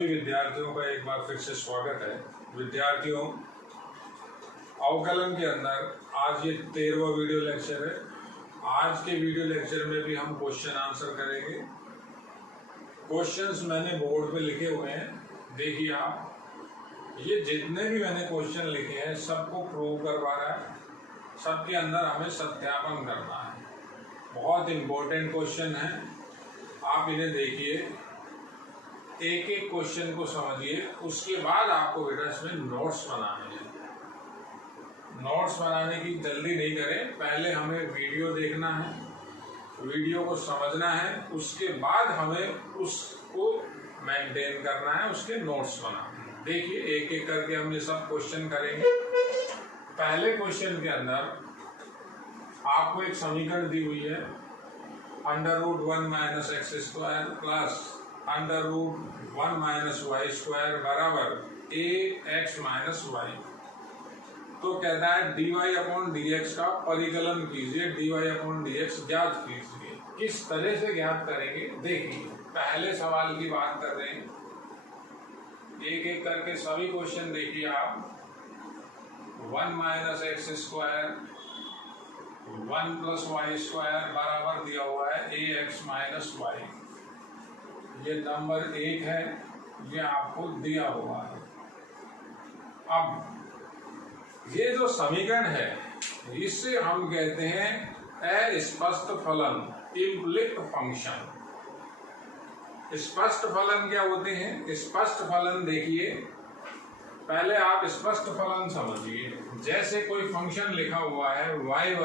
विद्यार्थियों का एक बार फिर से स्वागत है। विद्यार्थियों, अवकलन के अंदर आज ये 13वां वीडियो लेक्चर है। आज के वीडियो लेक्चर में भी हम क्वेश्चन आंसर करेंगे। क्वेश्चंस मैंने बोर्ड पे लिखे हुए हैं, देखिए आप। ये जितने भी मैंने क्वेश्चन लिखे हैं सबको प्रूव करवा रहा है, सबके अंदर हमें सत्यापन करना है। बहुत इम्पोर्टेंट क्वेश्चन है, आप इन्हें देखिए, एक एक क्वेश्चन को समझिए। उसके बाद आपको बेटा इसमें नोट्स बनाने हैं। नोट्स बनाने की जल्दी नहीं करें, पहले हमें वीडियो देखना है, वीडियो को समझना है, उसके बाद हमें उसको मेंटेन करना है, उसके नोट्स बनाने हैं। देखिए एक एक करके हम ये सब क्वेश्चन करेंगे। पहले क्वेश्चन के अंदर आपको एक समीकरण दी हुई है, √1 - x² प्लस √1 - y² बराबर ax - y। तो कहता है dy/dx का परिकलन कीजिए, dy/dx ज्ञात कीजिए। किस तरह से ज्ञात करेंगे देखिए। पहले सवाल की बात कर रहे हैं, एक एक करके सभी क्वेश्चन देखिए आप। 1 - x² 1 + y² बराबर दिया हुआ है ax - y। ये नंबर 1 है, ये आपको दिया हुआ है। अब ये जो समीकरण है इससे हम कहते हैं अस्पष्ट फलन, इम्प्लिक्ट फंक्शन। स्पष्ट फलन क्या होते हैं? स्पष्ट फलन देखिए, पहले आप स्पष्ट फलन समझिए। जैसे कोई फंक्शन लिखा हुआ है y =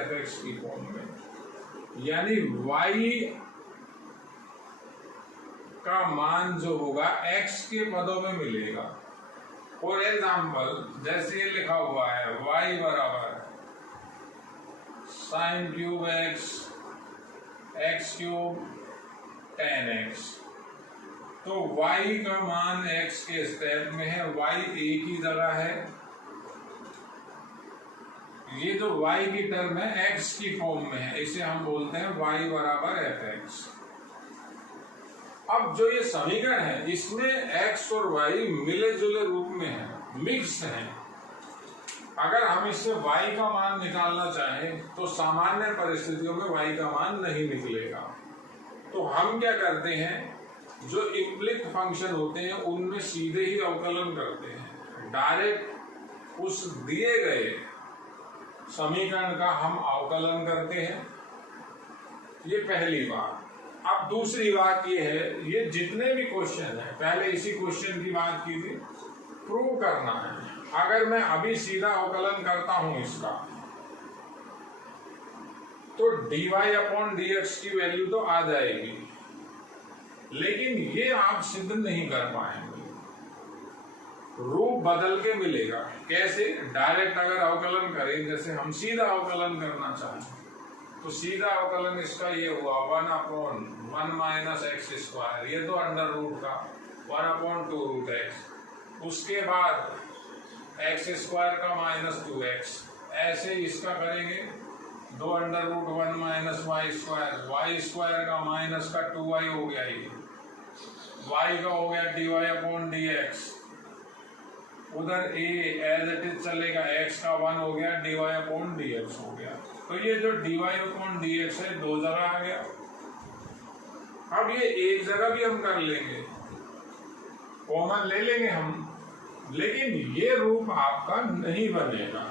f(x) की फॉर्म में, यानी y का मान जो होगा x के पदों में मिलेगा। फॉर एग्जाम्पल जैसे ये लिखा हुआ है y = sin³ x³ tan x। तो y का मान x के स्टेप में है, y एक ही जगह है। ये जो y की टर्म है x की फॉर्म में है, इसे हम बोलते हैं y = f(x)। अब जो ये समीकरण है इसमें x और y मिले जुले रूप में है, मिक्स है। अगर हम इससे y का मान निकालना चाहें तो सामान्य परिस्थितियों में y का मान नहीं निकलेगा। तो हम क्या करते हैं, जो इम्प्लिक्ट फंक्शन होते हैं उनमें सीधे ही अवकलन करते हैं। डायरेक्ट उस दिए गए समीकरण का हम अवकलन करते हैं। ये पहली बात। अब दूसरी बात ये है, ये जितने भी क्वेश्चन है, पहले इसी क्वेश्चन की बात की थी, प्रूव करना है। अगर मैं अभी सीधा अवकलन करता हूं इसका, तो dy/dx की वैल्यू तो आ जाएगी, लेकिन ये आप सिद्ध नहीं कर पाएंगे, रूप बदल के मिलेगा। कैसे? डायरेक्ट अगर अवकलन करें, जैसे हम सीधा अवकलन करना चाहें तो सीधा अवकलन इसका ये हुआ 1/1 - x², ये तो अंडर रूट का 1/2√x। उसके बाद x² का -2x, ऐसे इसका करेंगे 2√1 - y², का माइनस का 2y हो गया, ये y का हो गया dy/dx। उधर a एज इट इज चलेगा, x का 1 हो गया, dy/dx हो गया। तो ये जो dy/dx है दो जगह आ गया। अब ये एक जगह भी हम कर लेंगे, कॉमन ले लेंगे हम, लेकिन ये रूप आपका नहीं बनेगा।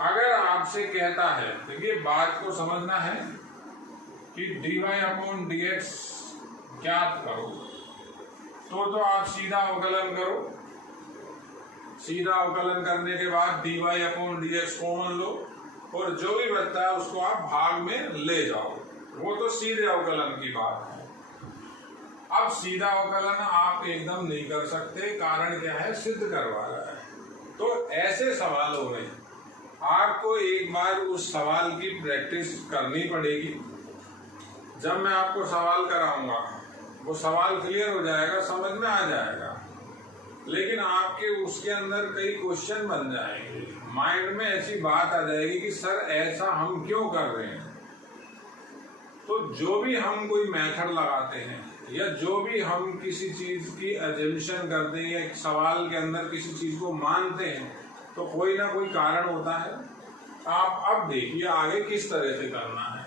अगर आपसे कहता है, तो ये बात को समझना है कि dy/dx ज्ञात करो, तो आप सीधा अवकलन करो। सीधा अवकलन करने के बाद dy/dx कॉमन लो और जो भी बचता है उसको आप भाग में ले जाओ। वो तो सीधे अवकलन की बात है। अब सीधा अवकलन आप एकदम नहीं कर सकते, कारण क्या है? सिद्ध करवा रहा है। तो ऐसे सवालों में आपको एक बार उस सवाल की प्रैक्टिस करनी पड़ेगी। जब मैं आपको सवाल कराऊंगा वो सवाल क्लियर हो जाएगा, समझ में आ जाएगा, लेकिन आपके उसके अंदर कई क्वेश्चन बन जाएंगे, माइंड में ऐसी बात आ जाएगी कि सर ऐसा हम क्यों कर रहे हैं। तो जो भी हम कोई मेथड लगाते हैं या जो भी हम किसी चीज की एजम्पशन करते हैं या एक सवाल के अंदर किसी चीज को मानते हैं तो कोई ना कोई कारण होता है। आप अब देखिए आगे किस तरह से करना है।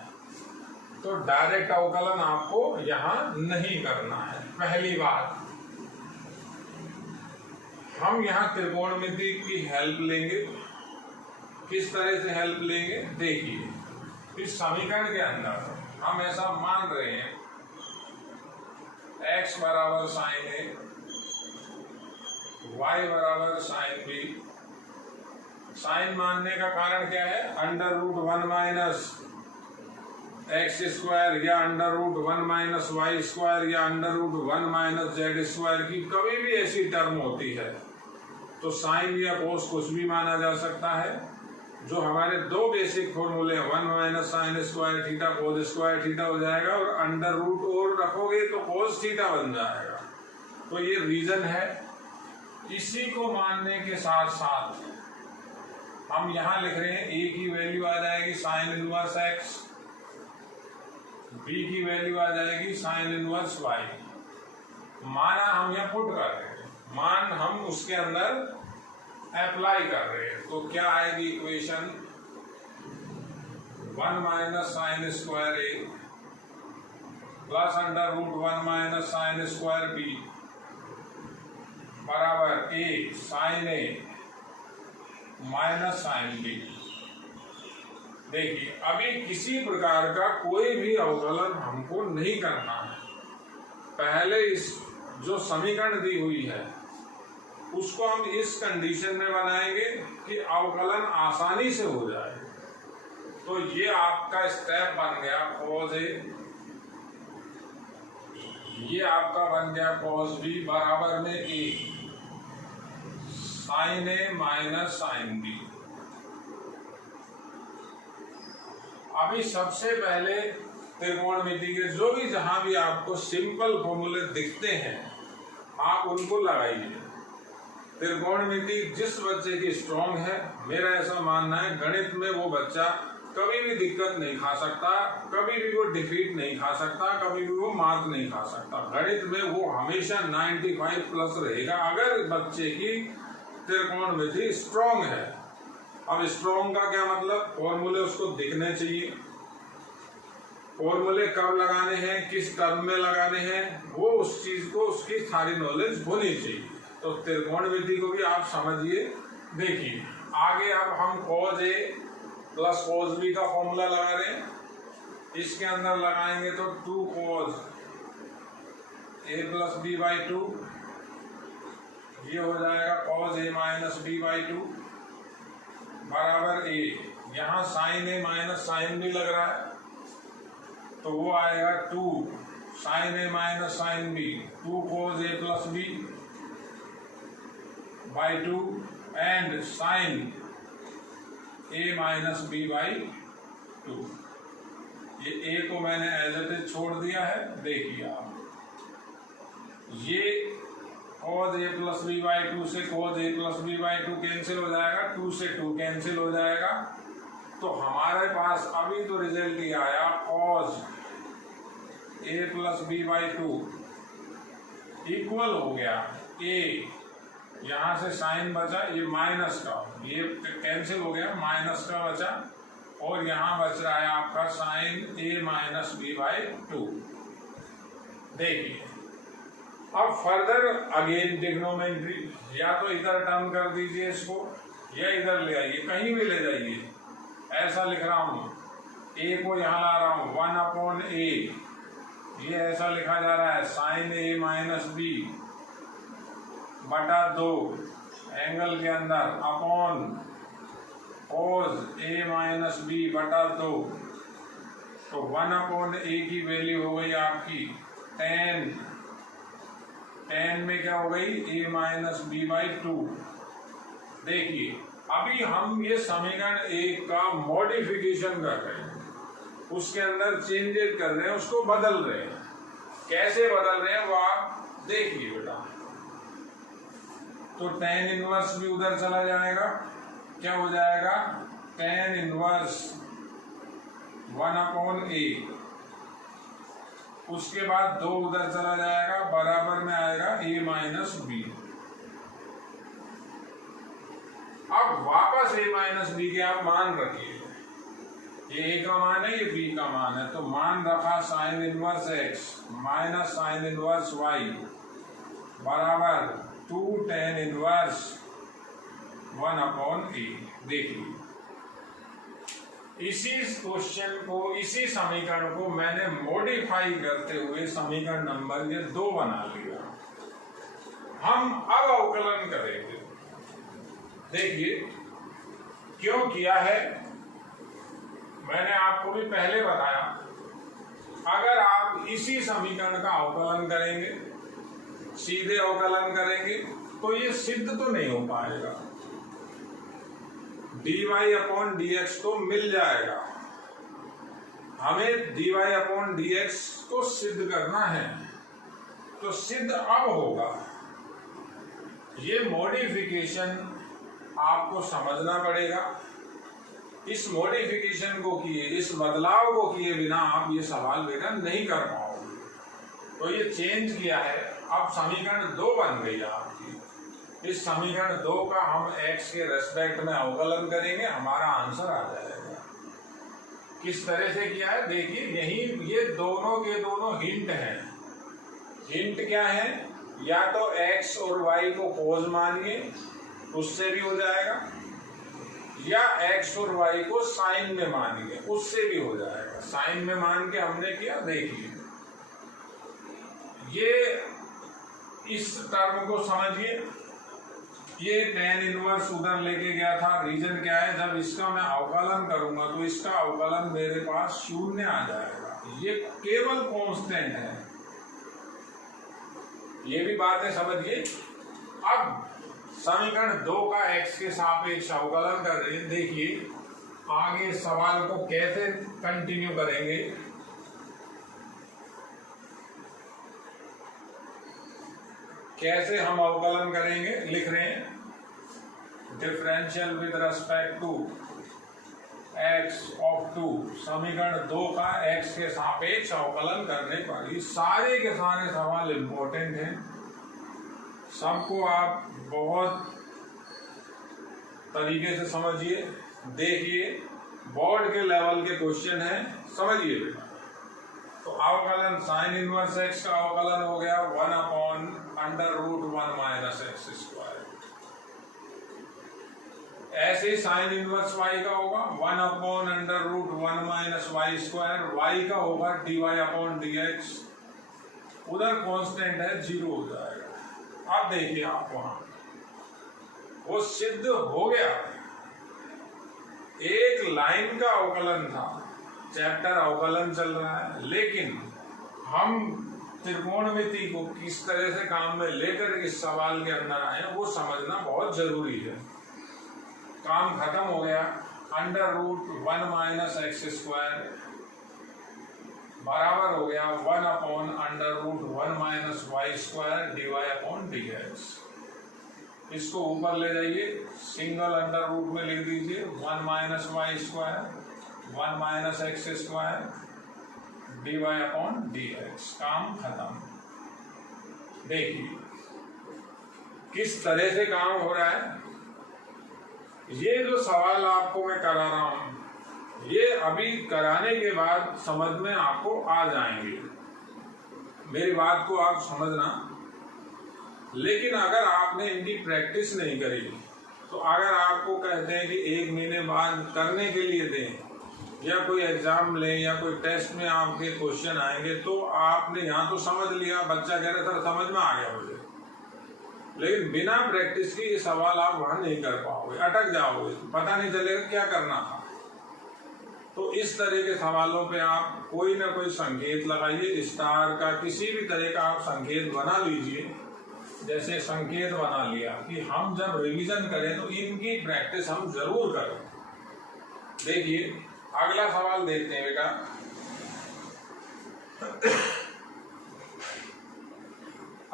तो डायरेक्ट अवकलन आपको यहाँ नहीं करना है। पहली बात, हम यहाँ त्रिकोणमिति की हेल्प लेंगे। किस तरह से हेल्प लेंगे देखिए, इस समीकरण के अंदर हम ऐसा मान रहे हैं x बराबर साइन ए, y बराबर साइन बी। साइन मानने का कारण क्या है? Under root 1 minus x square या under root 1 minus y square या under root 1 minus z square की कभी भी ऐसी टर्म होती है तो साइन या कोस कुछ भी माना जा सकता है। जो हमारे दो बेसिक फॉर्मूले 1 minus sine square theta cos square theta हो जाएगा और अंडर रूट और रखोगे तो कोस थीटा बन जाएगा। तो ये रीजन है। इसी को मानने के साथ साथ हम यहाँ लिख रहे हैं a की वैल्यू आ जाएगी साइन इनवर्स x, b की वैल्यू आ जाएगी साइन इनवर्स y। माना हम यहाँ पुट कर रहे हैं, मान हम उसके अंदर अप्लाई कर रहे हैं। तो क्या आएगी equation? 1 minus sine square a plus under root 1 minus sine square b बराबर a sine a minus sine b. देखिए अभी किसी प्रकार का कोई भी अवकलन हमको नहीं करना है। पहले इस जो समीकरण दी हुई है उसको हम इस कंडीशन में बनाएंगे कि अवकलन आसानी से हो जाए। तो ये आपका स्टेप बन गया कॉस ए, ये आपका बन गया कॉस बी बराबर में ए sine a minus sine B. अभी सबसे पहले त्रिकोणमिति के जो भी जहां भी आपको सिंपल फॉर्मूले दिखते हैं आप उनको लगाइए। त्रिकोणमिति जिस बच्चे की स्ट्रॉन्ग है, मेरा ऐसा मानना है गणित में वो बच्चा कभी भी दिक्कत नहीं खा सकता, कभी भी वो डिफीट नहीं खा सकता, कभी भी वो मार्क नहीं खा सकता। गणित में वो हमेशा 95 प्लस रहेगा अगर बच्चे की त्रिकोणमिति स्ट्रॉन्ग है। अब स्ट्रॉन्ग का क्या मतलब? फॉर्मूले उसको दिखने चाहिए। फॉर्मूले कब लगाने हैं, किस टर्म में लगाने हैं, वो उस चीज को उसकी सारी नॉलेज होनी चाहिए। तो त्रिकोणमिति को भी आप समझिए। देखिए आगे अब हम cos a plus cos b का फॉर्मूला लगा रहे हैं। इसके अंदर लगाएंगे तो 2 cos a plus b by 2, ये हो जाएगा cos a minus b by 2 बराबर a। यहाँ sine a minus sine b लग रहा है तो वो आएगा 2 sine a minus sine b, 2 cos a plus b by 2 and sin a minus b by 2। ये a को मैंने एज इट इज छोड़ दिया है। देखिए आप ये cos a plus b by 2 से cos a plus b by 2 cancel हो जाएगा, 2 से 2 कैंसिल हो जाएगा। तो हमारे पास अभी तो रिजल्ट ये आया cos a plus b by 2 equal हो गया a, यहां से साइन बचा, ये माइनस का, ये कैंसिल हो गया, माइनस का बचा और यहाँ बच रहा है आपका sine a minus B by 2। देखिए अब फर्दर अगेन ट्रिग्नोमेट्री, या तो इधर टर्न कर दीजिए इसको या इधर ले आइए, कहीं भी ले जाइए। ऐसा लिख रहा हूं, a को यहाँ ला रहा हूं 1/a, ये ऐसा लिखा जा रहा है साइन a माइनस बी बटा 2 एंगल के अंदर upon cos a minus B बटा 2। तो 1/a की वैल्यू हो गई आपकी tan, tan में क्या हो गई a माइनस बी बाई 2। देखिए अभी हम ये समीकरण 1 का मॉडिफिकेशन कर रहे हैं, उसके अंदर चेंजेस कर रहे हैं, उसको बदल रहे हैं। कैसे बदल रहे हैं वो आप देखिए बेटा। तो tan इनवर्स भी उधर चला जाएगा, क्या हो जाएगा tan इनवर्स 1/a उसके बाद 2 उधर चला जाएगा, बराबर में आएगा a माइनस बी। अब वापस a माइनस बी के आप मान रखिए, ये a का मान है, ये b का मान है, तो मान रखा sine inverse x minus sine inverse y बराबर 2 tan इनवर्स 1/a। देखिए इसी क्वेश्चन को, इसी समीकरण को मैंने मॉडिफाई करते हुए समीकरण नंबर ये 2 बना लिया। हम अब अवकलन करेंगे। देखिए क्यों किया है, मैंने आपको भी पहले बताया, अगर आप इसी समीकरण का अवकलन करेंगे, सीधे अवकलन करेंगे, तो ये सिद्ध तो नहीं हो पाएगा। dy अपॉन dx तो मिल जाएगा, हमें dy अपॉन dx को सिद्ध करना है, तो सिद्ध अब होगा। ये मॉडिफिकेशन आपको समझना पड़ेगा। इस मॉडिफिकेशन को किए, इस बदलाव को किए बिना आप ये सवाल बेटा नहीं कर पाओगे। तो ये चेंज किया है, अब समीकरण 2 बन गई आपकी। इस समीकरण 2 का हम x के रेस्पेक्ट में अवकलन करेंगे, हमारा आंसर आ जाएगा। किस तरह से किया है देखिए, यही ये दोनों के दोनों हिंट हैं। हिंट क्या है, या तो x और y को कोज मानिए, उससे भी हो जाएगा, या x और y को साइन में मानिए, उससे भी हो जाएगा। साइन में मान के हमने किया, देखिए ये इस टर्म को समझिए, ये tan इनवर्स उधर लेके गया था। रीजन क्या है, जब इसका मैं अवकलन करूंगा तो इसका अवकलन मेरे पास 0 आ जाएगा। ये केवल कांस्टेंट है, ये भी बातें समझिए। अब समीकरण 2 का x के सापेक्ष अवकलन कर रहे हैं। देखिए आगे सवाल को कैसे कंटिन्यू करेंगे। कैसे हम अवकलन करेंगे, लिख रहे हैं differential with respect to x of 2। समीकरण 2 का x के सापेक्ष अवकलन करने पर ये सारे के सारे सवाल इंपॉर्टेंट हैं, सबको आप बहुत तरीके से समझिए। देखिए बोर्ड के लेवल के क्वेश्चन हैं, समझिए बेटा। तो अवकलन साइन इनवर्स x का अवकलन हो गया 1/√1 माइनस एक्स स्क्वायर। ऐसे ही साइन इनवर्स y का होगा 1/√1 माइनस वाई स्क्वायर। y का होगा dy अपॉन dx, उधर कांस्टेंट है, 0 हो जाएगा। अब देखिए आप वहां वो सिद्ध हो गया। एक लाइन का अवकलन था, चैप्टर अवकलन चल रहा है, लेकिन हम त्रिकोणमिति को किस तरह से काम में लेकर इस सवाल के अंदर आए वो समझना बहुत जरूरी है। काम खत्म हो गया। √1 माइनस एक्स स्क्वायर बराबर हो गया 1/√1 minus y square dy upon dx। इसको ऊपर ले जाइए, सिंगल अंडर रूट में लिख दीजिए 1 minus y square 1 minus x square dy upon dx। काम खत्म। देखिए किस तरह से काम हो रहा है। ये जो सवाल आपको मैं करा रहा हूं, ये अभी कराने के बाद समझ में आपको आ जाएंगे। मेरी बात को आप समझना। लेकिन अगर आपने इनकी प्रैक्टिस नहीं करी, तो अगर आपको कहते हैं कि 1 महीने बाद करने के लिए दें, या कोई एग्जाम लें, या कोई टेस्ट में आपके क्वेश्चन आएंगे, तो आपने यहाँ तो समझ लिया, बच्चा कह रहा था समझ में आ गया मुझे, लेकिन बिना प्रैक्टिस के ये सवाल आप वहां नहीं कर पाओगे, अटक जाओगे, पता नहीं चलेगा क्या करना था। तो इस तरह के सवालों पे आप कोई ना कोई संकेत लगाइए, स्टार का किसी भी तरह का आप संकेत बना लीजिए। जैसे संकेत बना लिया कि हम जब रिवीजन करें तो इनकी प्रैक्टिस हम जरूर करें। देखिए अगला सवाल देखते हैं बेटा।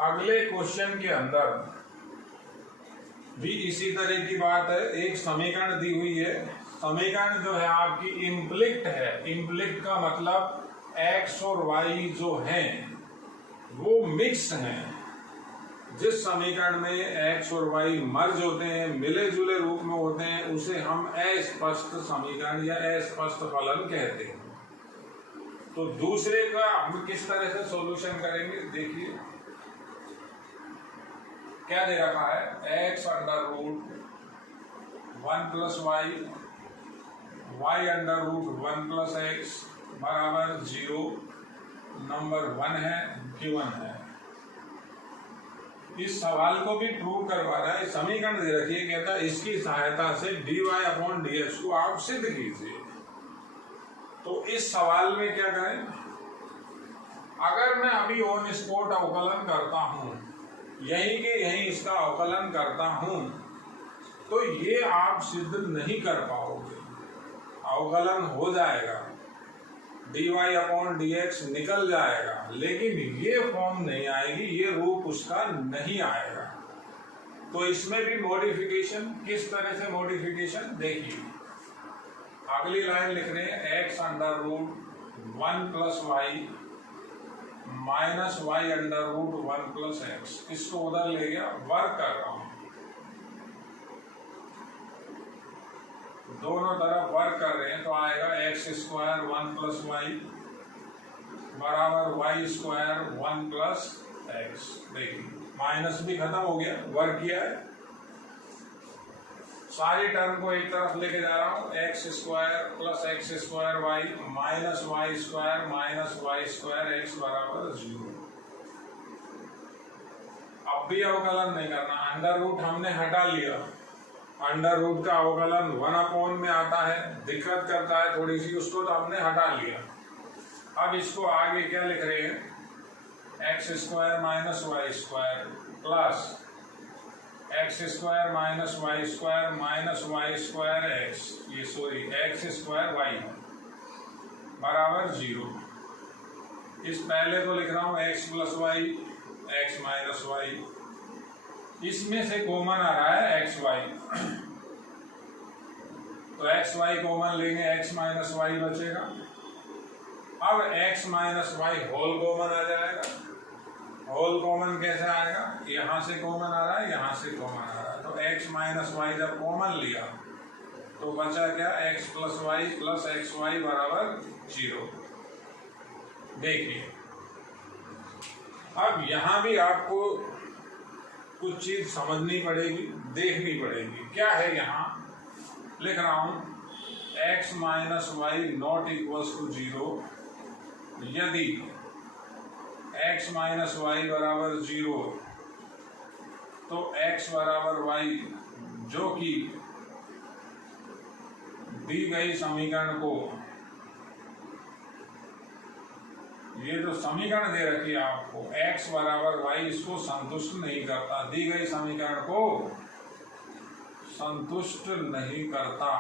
अगले क्वेश्चन के अंदर भी इसी तरह की बात है। एक समीकरण दी हुई है, समीकरण जो है आपकी इम्प्लिक्ट है। इम्प्लिक्ट का मतलब एक्स और वाई जो हैं वो मिक्स हैं। जिस समीकरण में एक्स और वाई मर्ज होते हैं, मिले जुले रूप में होते हैं, उसे हम अस्पष्ट समीकरण या अस्पष्ट फलन कहते हैं। तो दूसरे का हम किस तरह से सॉल्यूशन करेंगे, देखिए क्या दे रखा है, x under root 1 plus y, y under root 1 plus x बराबर 0, नंबर 1 है, गिवन है। इस सवाल को भी प्रूव करवा रहा है, समीकरण दे रखी है, कहता है इसकी सहायता से dy अपॉन dx को आप सिद्ध कीजिए। तो इस सवाल में क्या करें, अगर मैं अभी ऑन स्पॉट अवकलन करता हूं, यहीं के यहीं इसका अवकलन करता हूं, तो ये आप सिद्ध नहीं कर पाओगे। अवकलन हो जाएगा, dy अपॉन dx निकल जाएगा, लेकिन ये फॉर्म नहीं आएगी, ये रूप उसका नहीं आएगा। तो इसमें भी मॉडिफिकेशन, किस तरह से मॉडिफिकेशन देखिए, अगली लाइन लिख रहे हैं x under root 1 plus y minus y under root 1 plus x, इसको उधर ले गया, वर्क कर रहा हूं, दोनों तरफ वर्क कर रहे हैं, तो आएगा एक्स स्क्वायर 1 प्लस वाई बराबर वाई स्क्वायर 1 प्लस एक्स। देखिए माइनस भी खत्म हो गया, वर्क किया है। सारी टर्म को एक तरफ लेके जा रहा हूं, x square plus x square y minus y square x बराबर 0। अब भी अवकलन नहीं करना, अंडर रूट हमने हटा लिया, अंडर रूट का अवकलन 1 अपॉन में आता है, दिक्कत करता है थोड़ी सी, उसको तो हमने हटा लिया। अब इसको आगे क्या लिख रहे हैं, x square minus y square plus x square minus y square x, ये सॉरी एक्स स्क्वायर वाई बराबर 0। इस पहले को लिख रहा हूं x plus y x minus y, इसमें से कॉमन आ रहा है एक्स वाई, तो एक्स वाई कॉमन लेंगे, एक्स माइनस वाई बचेगा। अब x minus y whole common आ जाएगा। होल कॉमन कैसे आएगा, यहां से कॉमन आ रहा है, यहां से कॉमन आ रहा है, तो एक्स माइनस वाई जब कॉमन लिया तो बचा क्या, एक्स प्लस एक्स वाई बराबर 0। देखिए अब यहां भी आपको कुछ चीज समझनी पड़ेगी, देखनी पड़ेगी। क्या है, यहाँ लिख रहा हूं x minus y not equals to 0, यदि x माइनस वाई बराबर 0 तो x बराबर वाई, जो कि दी गई समीकरण को, ये जो समीकरण दे रखी है आपको x बराबर वाई, इसको संतुष्ट नहीं करता, दी गई समीकरण को संतुष्ट नहीं करता।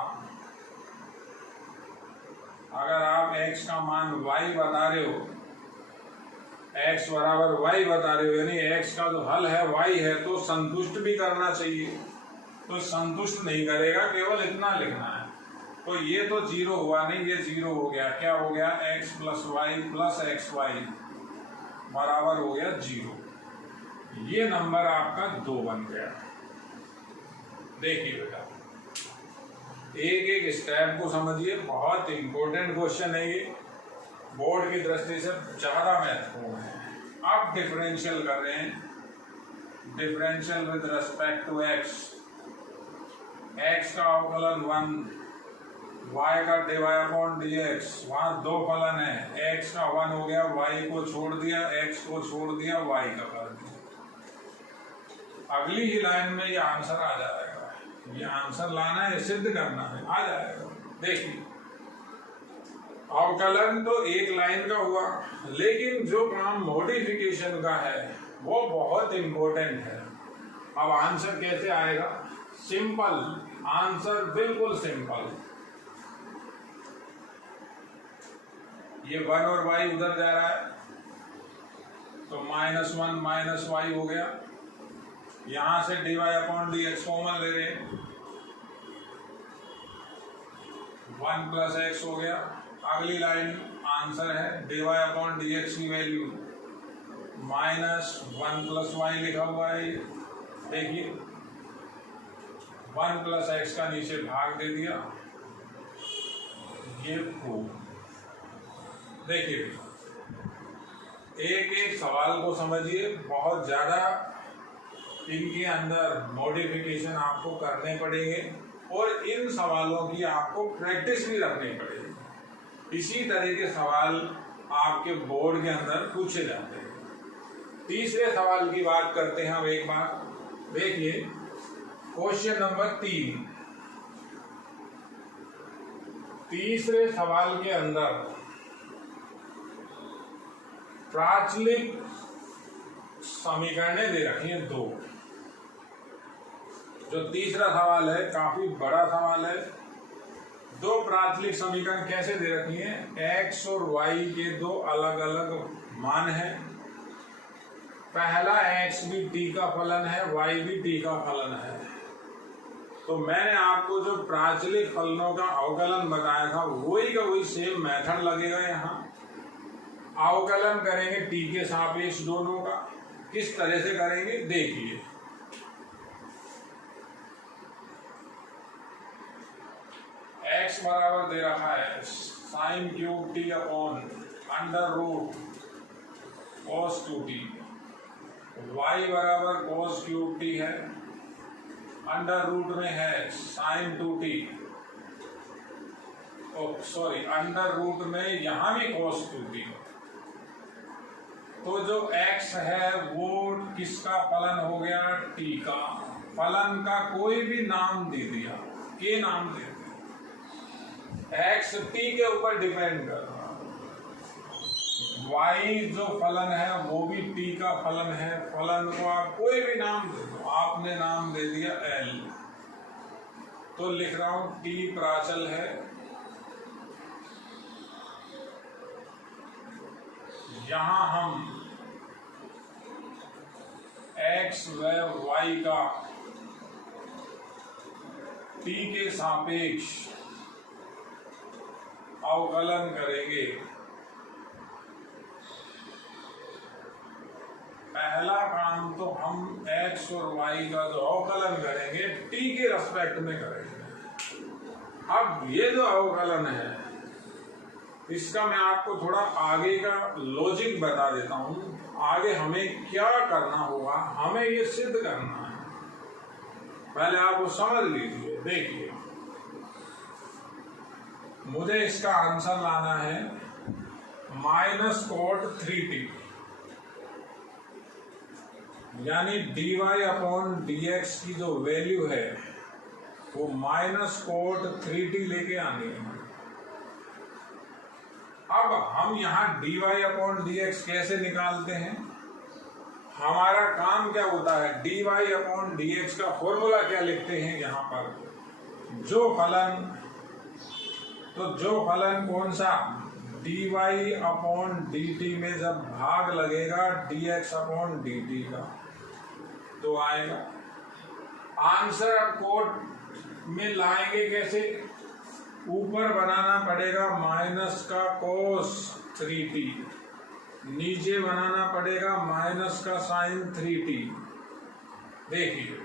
अगर आप x का मान y बता रहे हो, x बराबर y बता रहे हो, यानी x का जो हल है y है, तो संतुष्ट भी करना चाहिए, तो संतुष्ट नहीं करेगा, केवल इतना लिखना है। तो ये तो 0 हुआ नहीं, ये 0 हो गया, क्या हो गया, x प्लस एक्स वाई बराबर हो गया 0। ये नंबर आपका 2 बन गया। देखिए बेटा, एक एक स्टेप को समझिए, बहुत इंपॉर्टेंट क्वेश्चन है ये, बोर्ड की दृष्टि से ज्यादा महत्वपूर्ण है। अब डिफरेंशियल कर रहे हैं, differential with respect to x, x का अवकलन 1, y का डिवाई अपॉन dx, वहां 2 फलन है, x का 1 हो गया, y को छोड़ दिया, x को छोड़ दिया, y का कर दिया। अगली ही लाइन में ये आंसर आ जाएगा, ये आंसर लाना है, सिद्ध करना है, आ जाएगा। देखिए अवकलन तो एक लाइन का हुआ, लेकिन जो काम मॉडिफिकेशन का है वो बहुत इंपॉर्टेंट है। अब आंसर कैसे आएगा, सिंपल आंसर, बिल्कुल सिंपल। ये 1 और y उधर जा रहा है, तो -1 माइनस वाई हो गया, यहां से dy अपॉन dx कॉमन ले रहे हैं, 1 प्लस एक्स हो गया। अगली लाइन आंसर है dy अपॉन dx की वैल्यू -1 + y लिखा हुआ है। देखिए 1 + x का नीचे भाग दे दिया, ये प्रूव। देखिए एक एक सवाल को समझिए, बहुत ज़्यादा इनके अंदर मॉडिफिकेशन आपको करने पड़ेंगे और इन सवालों की आपको प्रैक्टिस भी रखनी पड़ेगी। इसी तरह के सवाल आपके बोर्ड के अंदर पूछे जाते हैं। तीसरे सवाल की बात करते हैं हम एक बार। देखिए क्वेश्चन नंबर 3, तीसरे सवाल के अंदर प्राचलिक समीकरणें दे रखी हैं 2। जो तीसरा सवाल है काफी बड़ा सवाल है। 2 प्राचलिक समीकरण कैसे दे रखी हैं? x और y के 2 अलग अलग मान हैं। पहला x भी t का फलन है, y भी t का फलन है। तो मैंने आपको जो प्राचलिक फलनों का अवकलन बताया था वही का वही सेम मेथड लगेगा। यहाँ अवकलन करेंगे t के सापेक्ष दोनों का। किस तरह से करेंगे देखिए। x बराबर दे रखा है sin cube t upon √ cos 2t, y बराबर cos क्यूब t है, √ में है sin 2t, √ में यहाँ भी cos 2t। तो जो x है वो किसका फलन हो गया? t का। फलन का कोई भी नाम दे दिया, के नाम दे दिया, x t के ऊपर डिपेंड कर रहा, y जो फलन है वो भी t का फलन है। फलन को आप कोई भी नाम दे दो, आपने नाम दे दिया l, तो लिख रहा हूं t प्राचल है। यहां हम x व y का t के सापेक्ष अवकलन करेंगे। पहला काम तो हम x और y का जो अवकलन करेंगे t के रेस्पेक्ट में करेंगे। अब ये जो अवकलन है इसका मैं आपको थोड़ा आगे का लॉजिक बता देता हूं। आगे हमें क्या करना होगा, हमें ये सिद्ध करना है, पहले आप वो समझ लीजिए। देखिए मुझे इसका आंसर लाना है -cot 3t, यानी dy अपॉन dx की जो वैल्यू है वो -cot 3t लेके आनी है। अब हम यहाँ dy अपॉन dx कैसे निकालते हैं? हमारा काम क्या होता है, dy अपॉन dx का फॉर्मूला क्या लिखते हैं यहाँ पर? जो फलन कौन सा? dy अपॉन dt में जब भाग लगेगा dx अपॉन dt का तो आएगा आंसर। अब कोट में लाएंगे कैसे? ऊपर बनाना पड़ेगा माइनस का cos 3t, नीचे बनाना पड़ेगा माइनस का sin 3t। देखिए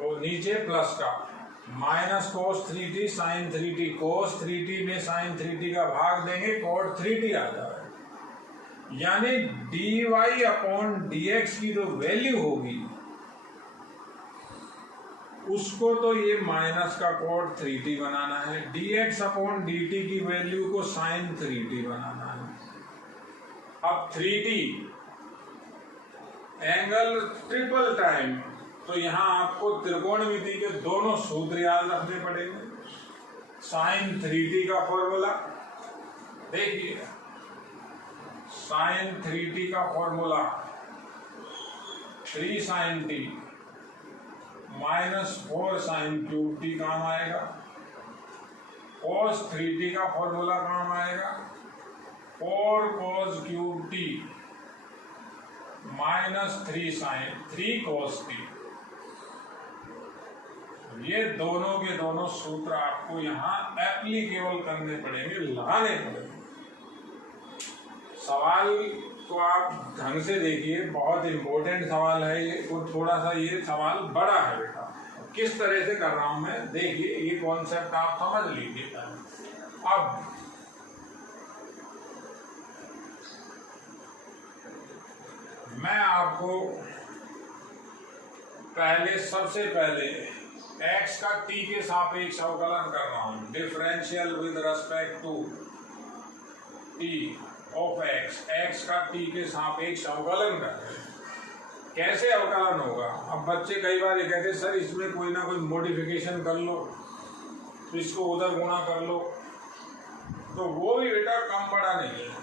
और नीचे प्लस का -cos 3t sin 3t, cos 3t में sin 3t का भाग देंगे cot 3t आ जाएगा। यानी dy अपॉन dx की जो वैल्यू होगी उसको तो ये माइनस का cot 3t बनाना है, dx अपॉन dt की वैल्यू को sin 3t बनाना है। अब 3t एंगल ट्रिपल टाइम, तो यहाँ आपको त्रिकोणमिति के दोनों सूत्र याद रखने पड़ेंगे। sin 3t का फॉर्मूला देखिए, sin 3t का formula 3 sin t -4 sin cube t काम आएगा। cos 3t का फॉर्मूला काम आएगा 4 cos cube t -3 sin 3 cos t। ये दोनों के दोनों सूत्र आपको यहाँ एप्लीकेबल करने पड़ेंगे, लगाने पड़ेंगे। सवाल को आप ढंग से देखिए, बहुत इम्पोर्टेंट सवाल है ये, और थोड़ा सा ये सवाल बड़ा है बेटा। किस तरह से कर रहा हूं मैं, देखिए ये कॉन्सेप्ट आप समझ लीजिए। अब मैं आपको सबसे पहले x का t के सापेक्ष अवकलन कर रहा हूं, differential with respect to t of x का t के सापेक्ष अवकलन कर रहे हैं। कैसे अवकलन होगा? अब बच्चे कई बार ये कहते हैं सर इसमें कोई ना कोई मॉडिफिकेशन कर लो, इसको उधर गुणा कर लो, तो वो भी बेटा कम बड़ा नहीं है।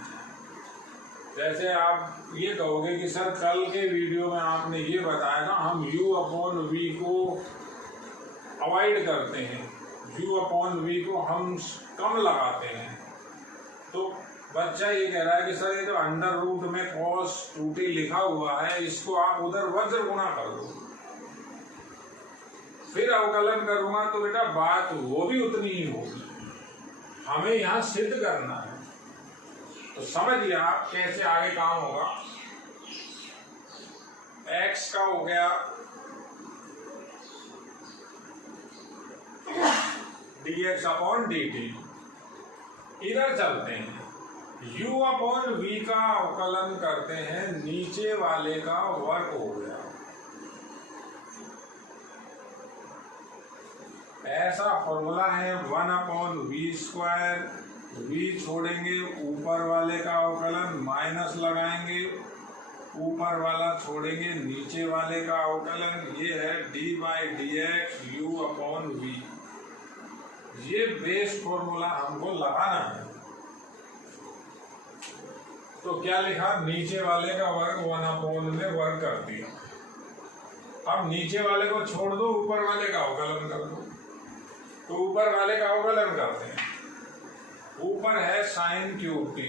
जैसे आप ये कहोगे कि सर कल के वीडियो में आपने ये बताया था हम u/v को अवॉइड करते हैं, u/v को हम कम लगाते हैं, तो बच्चा ये कह रहा है कि सर ये जो अंडर रूट में cos 2t लिखा हुआ है इसको आप उधर वज्र गुणा कर दो, फिर अवकलन करूंगा तो बेटा बात वो भी उतनी ही होगी। हमें यहाँ सिद्ध करना है, तो समझिए आप कैसे आगे काम होगा। x का हो गया dx/dt, इधर चलते हैं, u/v का अवकलन करते हैं, नीचे वाले का वर्ग हो गया। ऐसा फॉर्मूला है 1/v², v छोड़ेंगे, ऊपर वाले का अवकलन माइनस लगाएंगे, ऊपर वाला छोड़ेंगे, नीचे वाले का अवकलन, ये है d/dx u/v। ये बेस फॉर्मूला हमको लगाना है। तो क्या लिखा? नीचे वाले का वर्ग 1/, में वर्ग कर दिया। अब नीचे वाले को छोड़ दो, ऊपर वाले का अवकलन कर दो। तो ऊपर वाले का अवकलन करते हैं, ऊपर है sin क्यूब t,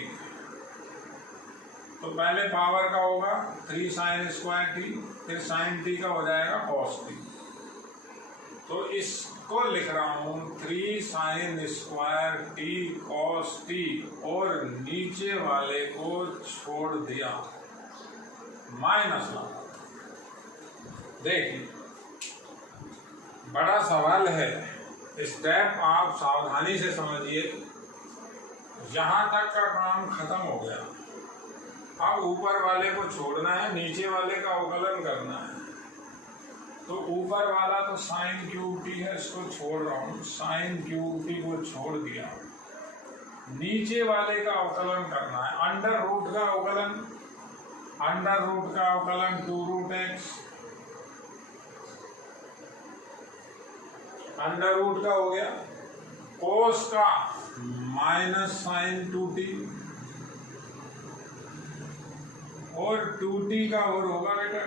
तो पहले पावर का होगा 3 sin²t, फिर sin t का हो जाएगा cos t। तो इसको लिख रहा हूं 3 sin² cos t, और नीचे वाले को छोड़ दिया, माइनस लगा। देखिए बड़ा सवाल है, स्टेप आप सावधानी से समझिए। यहां तक का काम खत्म हो गया, अब ऊपर वाले को छोड़ना है, नीचे वाले का अवकलन करना है। तो ऊपर वाला तो sin क्यूब t है, इसको छोड़ रहा हूं, sin क्यूब t को छोड़ दिया। नीचे वाले का अवकलन करना है, अंडर रूट का अवकलन, अंडर रूट का अवकलन 2√x, अंडर रूट का हो गया, कोस का माइनस sin 2t, और 2t का और होगा बेटा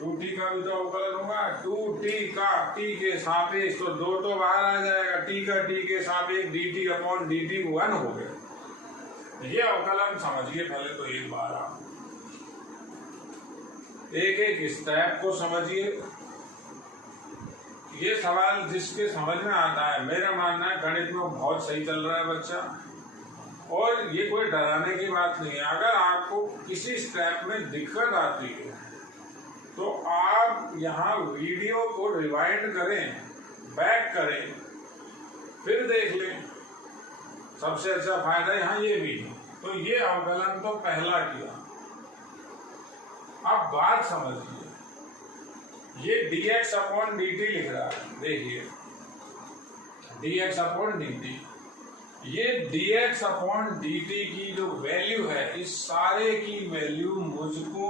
2t का भी तो अवकलन होगा, 2t का t के सापेक्ष, तो 2 तो बाहर आ जाएगा, t का t के सापेक्ष dt/dt 1 हो गया। ये अवकलन समझिए पहले तो एक बार आप एक एक स्टेप को समझिए। ये सवाल जिसके समझ में आता है, मेरा मानना है गणित में बहुत सही चल रहा है बच्चा, और ये कोई डराने की बात नहीं है। अगर आपको किसी स्टेप में दिक्कत आती है तो आप यहाँ वीडियो को रिवाइंड करें, बैक करें, फिर देख लें, सबसे अच्छा फायदा यहाँ ये भी है। तो ये अवकलन तो पहला किया। अब बात समझिए, ये dx/dt लिख रहा है, देखिए dx/dt, ये dx/dt की जो वैल्यू है, इस सारे की वैल्यू मुझको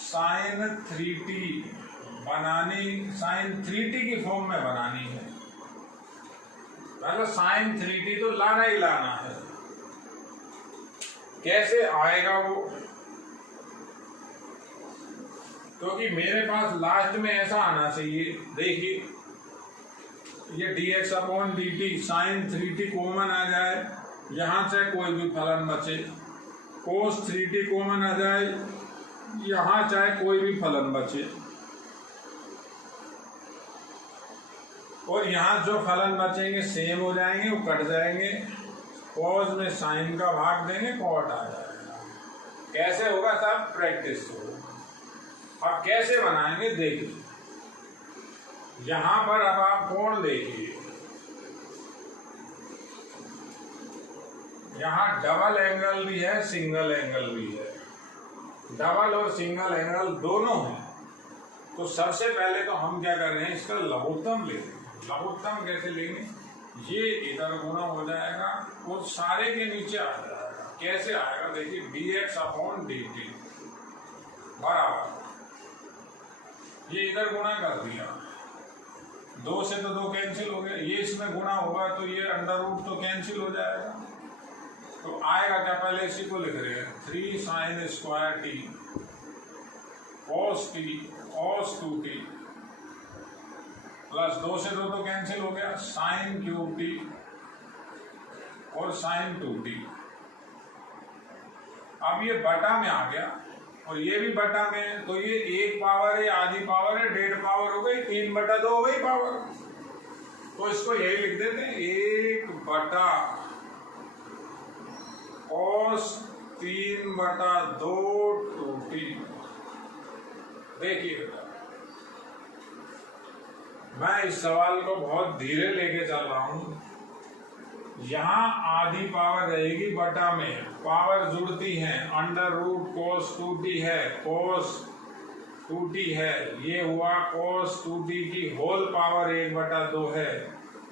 sin 3t बनानी, sin 3t की फॉर्म में बनानी है। मतलब sin 3t तो लाना ही लाना है। कैसे आएगा वो? क्योंकि मेरे पास लास्ट में ऐसा आना चाहिए, देखिए ये dx/dt sin 3t कॉमन आ जाए, यहाँ से कोई भी फलन बचे, cos 3t कॉमन आ जाए, यहाँ चाहे कोई भी फलन बचे, और यहाँ जो फलन बचेंगे सेम हो जाएंगे, वो कट जाएंगे। कॉस में साइन का भाग देंगे, कॉट आ जाएगा। कैसे होगा सब प्रैक्टिस होगा। अब कैसे बनाएंगे देखिए। यहाँ पर अब आप कोण देखिए, यहाँ डबल एंगल भी है, सिंगल एंगल भी है। डबल और सिंगल एंगल दोनों हैं। तो सबसे पहले तो हम क्या कर रहे हैं, इसका लघुत्तम लेंगे। लघुत्तम कैसे लेंगे, ये इधर गुना हो जाएगा और सारे के नीचे आ जाएगा। कैसे आएगा देखिए, dx/dt बराबर, ये इधर गुना कर दिया, 2 से तो 2 कैंसिल हो गया, ये इसमें गुना होगा तो ये अंडर रूट तो कैंसिल हो जाएगा। तो आएगा क्या, पहले इसी को लिख रहे हैं, 3 sin square t cos 2t plus 2 से 2 तो कैंसिल हो गया, sin क्यूब t और sin 2t। अब ये बटा में आ गया और ये भी बटा में है, तो ये 1 पावर है, आधी पावर है, 1.5 पावर हो गई, 3/2 हो गई पावर। तो इसको यही लिख देते हैं, 1 बटा cos 3/2 2t। देखिए बेटा, मैं इस सवाल को बहुत धीरे लेके चल रहा हूं। यहाँ आधी पावर रहेगी बटा में, पावर जुड़ती हैं, अंडर रूट cos 2t है, cos 2t है, ये हुआ cos 2t की होल पावर 1/2 है,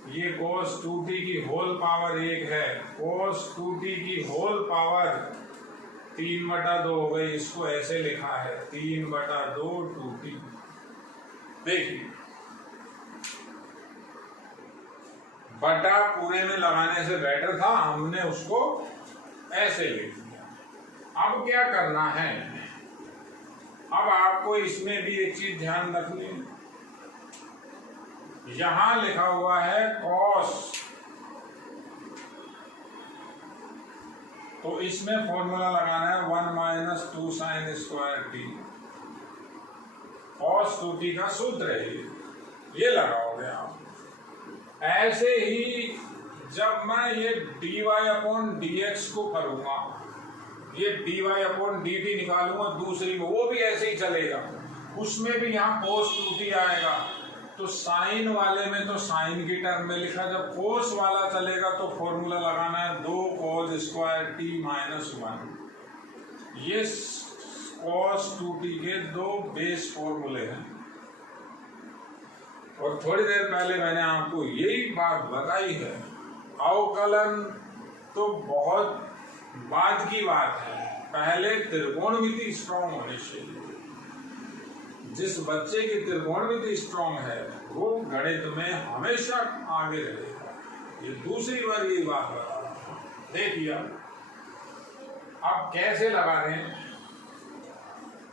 ये cos 2t की होल पावर 1 है, cos 2t की होल पावर 3/2 हो गई। इसको ऐसे लिखा है 3/2 2t। देखिए बटा पूरे में लगाने से बेटर था, हमने उसको ऐसे लिख दिया। अब क्या करना है, अब आपको इसमें भी एक चीज ध्यान रखनी, यहां लिखा हुआ है cos, तो इसमें फॉर्मूला लगाना है 1 - 2 sin square t। cos 2t का सूत्र है ये लगाओगे आप। ऐसे ही जब मैं ये dy/dx को करूंगा, ये dy/dt निकालूंगा दूसरी में, वो भी ऐसे ही चलेगा, उसमें भी यहाँ cos 2t आएगा। तो साइन वाले में तो साइन की टर्म में लिखा, जब cos वाला चलेगा तो फॉर्मूला लगाना है 2 cos स्क्वायर t - 1। ये cos 2t के 2 बेस फॉर्मूले हैं। और थोड़ी देर पहले मैंने आपको यही बात बताई है, अवकलन तो बहुत बाद की बात है, पहले त्रिकोणमिति स्ट्रॉन्ग होनी चाहिए। जिस बच्चे की त्रिकोणमिति स्ट्रॉन्ग है वो गणित में हमेशा आगे रहेगा। ये दूसरी बार यही बात बता रहा हूं। देखिए अब कैसे लगा रहे हैं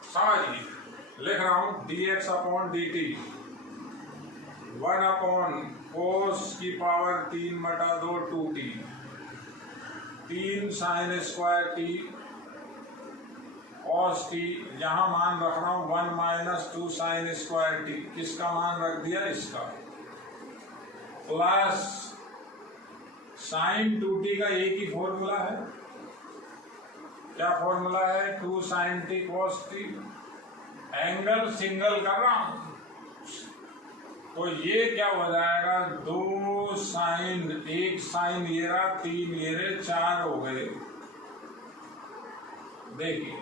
समझिए, लिख रहा हूं dx/dt 1 cos की power 3/2 2t, 3 sin square t cos t, यहाँ मान रख रहा हूं 1 - 2 sin स्क्वायर t, किसका मान रख दिया, इसका, प्लस sin 2t का एक ही फॉर्मूला है, क्या फॉर्मूला है, 2 sin t cos t। Angle single कर रहा हूं तो ये क्या हो जाएगा, 2 साइन, 1 साइन ये रहा, 3 ये रहे, 4 हो गए। देखिए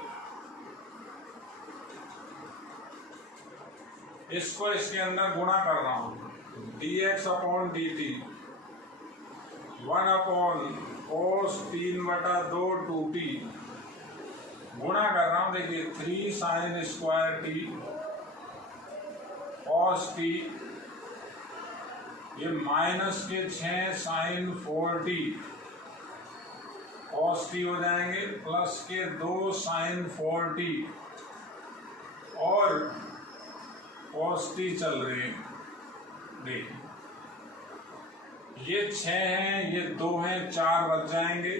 इसको इसके अंदर गुणा कर रहा हूं, dx/dt 1 cos 3/2 2t गुणा कर रहा हूं। देखिए 3 sin square t cos t, ये माइनस के 6 sin 4t cos t हो जाएंगे, प्लस के 2 sin 4t और cos t चल रहे हैं। देखिए ये 6 हैं, ये 2 हैं, 4 बच जाएंगे,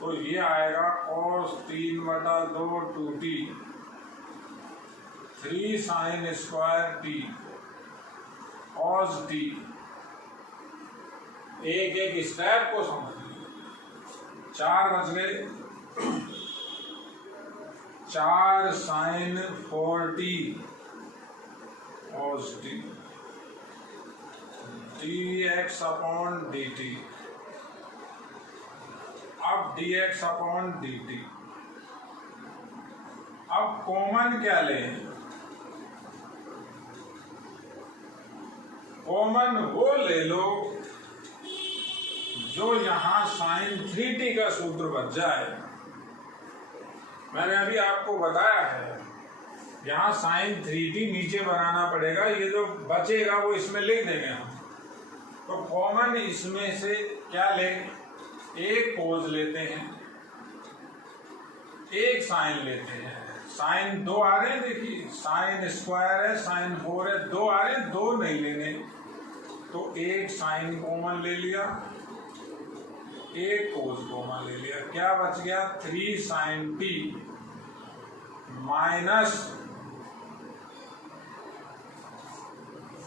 तो ये आएगा cos 3/2 2t 3 sin square t cos t। एक एक स्टेप को समझिए। 4 बच गए। 4 sin 4t cos t dx upon dt। अब dx अपॉन dt। अब कॉमन क्या लें? कॉमन वो ले लो जो यहां sin 3t का सूत्र बच जाए। मैंने अभी आपको बताया है, यहां sin 3t नीचे बनाना पड़ेगा, ये जो बचेगा वो इसमें लिख देंगे हम। तो कॉमन इसमें से क्या लें? एक कोस लेते हैं, एक साइन लेते हैं। साइन 2 आ रहे हैं, देखिए साइन स्क्वायर है, साइन 4 है, 2 आ रहे हैं, 2 नहीं लेने, तो एक साइन कॉमन ले लिया, एक कोस कॉमन ले लिया। क्या बच गया? 3 sin t minus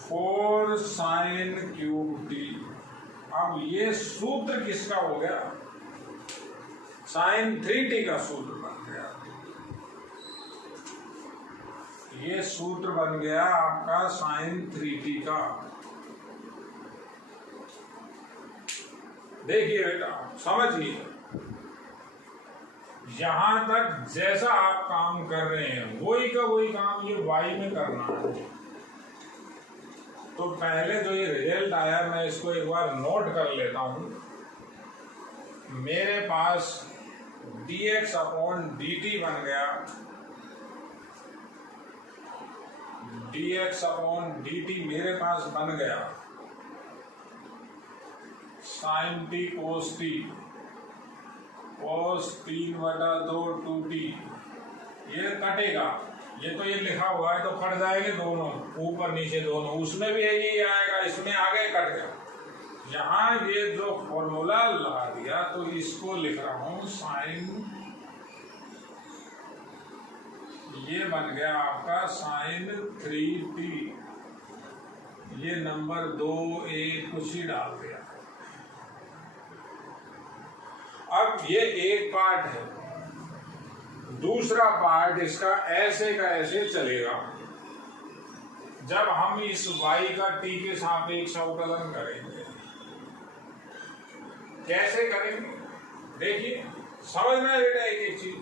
4 sin cube t। अब ये सूत्र किसका हो गया? sin 3t का सूत्र बन गया। ये सूत्र बन गया आपका sin 3t का। देखिए बेटा, समझिए, यहां तक जैसा आप काम कर रहे हैं वही का वही काम ये y में करना है। तो पहले जो ये रिजल्ट आया मैं इसको एक बार नोट कर लेता हूं। मेरे पास dx अपॉन dt बन गया, dx अपॉन dt मेरे पास बन गया sin t cos t, cos 3/2 2t। ये कटेगा, ये तो ये लिखा हुआ है तो कट जाएंगे दोनों, ऊपर नीचे दोनों, उसमें भी यही आएगा, इसमें आगे कट गया। यहाँ ये जो फॉर्मूला लगा दिया तो इसको लिख रहा हूं साइन, ये बन गया आपका sin 3t। ये नंबर 2 1 कुछ ही डाल दिया। अब ये एक पार्ट है, दूसरा पार्ट इसका ऐसे का ऐसे चलेगा। जब हम इस y का t के सापेक्ष अवकलन करेंगे, कैसे करेंगे? देखिए समझना बेटा एक चीज।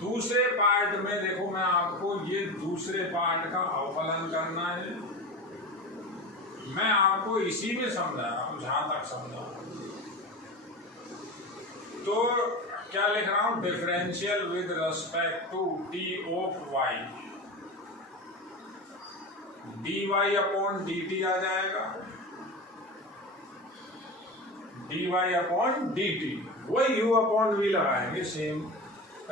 दूसरे पार्ट में देखो, मैं आपको ये दूसरे पार्ट का अवकलन करना है। मैं आपको इसी में समझा रहा हूं जहां तक समझा। तो क्या लिख रहा हूं? Differential with respect to t of y, dy upon dt आ जाएगा, dy अपॉन dt, वही u अपॉन v लगाएंगे सेम।